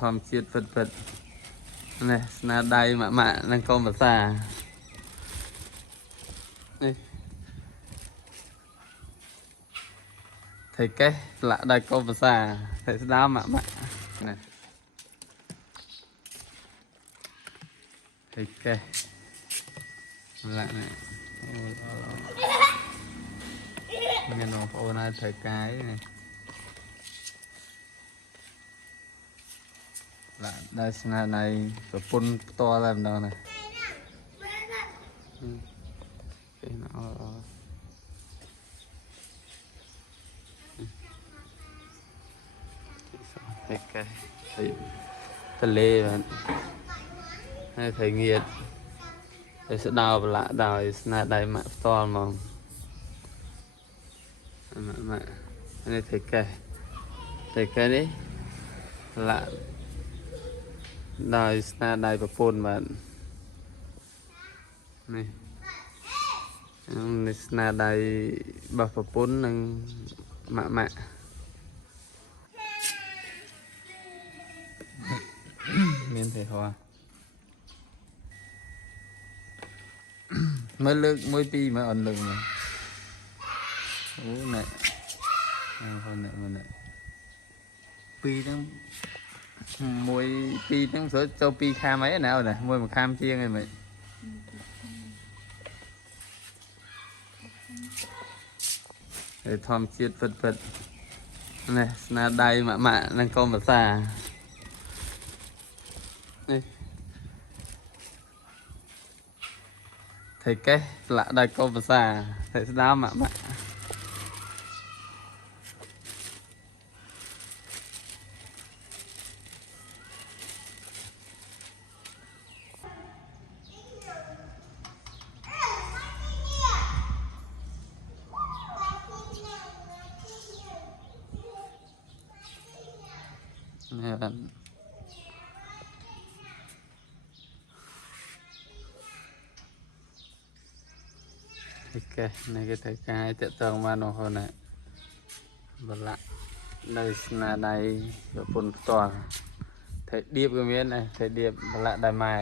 ធម្មជាតិពិតៗនេះស្នាដៃម៉ាក់និងកូនប្រសានេះថៃកេះស្លាក់ដៃកូនប្រសាថៃស្ដាមម៉ាក់នេះថៃកេះស្លាក់នេះមានបងប្អូនឲ្យត្រូវកាយនេះឡាได้ស្នាដៃប្រពន្ធផ្ទាល់តែម្ដងនេះគេណោតែកែទលេបានហើយថៃងៀតតែស្ដោប្រឡាក់ដោយស្នាដៃម៉ាក់ផ្ទាល់ហ្មងម៉ាក់នេះថៃកែនេះឡាក់ដោយស្នាដៃប្រពន្ធបាទនេះស្នាដៃរបស់ប្រពន្ធនិងម៉ាក់មានទេហ៎មើលលើក1 2មើលអត់លើកមកអូណែហ្នឹងហ្នឹង2ហ្នឹង1 2ហ្នឹងស្រួលចូល2ខាំអីណាអូន1មួយខាំជាងអីមិនហើយធម្មជាតិពិតនេះស្នាដៃម៉ាក់និងកូនប្រសានេះថៃកេះស្លាក់ដៃកូនប្រសាថៃស្ដាមម៉ាក់នេះបាទថៃកេះនេះគេថៃកាយតាក់ទងបាននោះណាបលាក់នៅស្នាដៃប្រពន្ធផ្ទាល់ថៃដៀបក៏មានដែរថៃដៀបបលាក់ដៃម៉ែ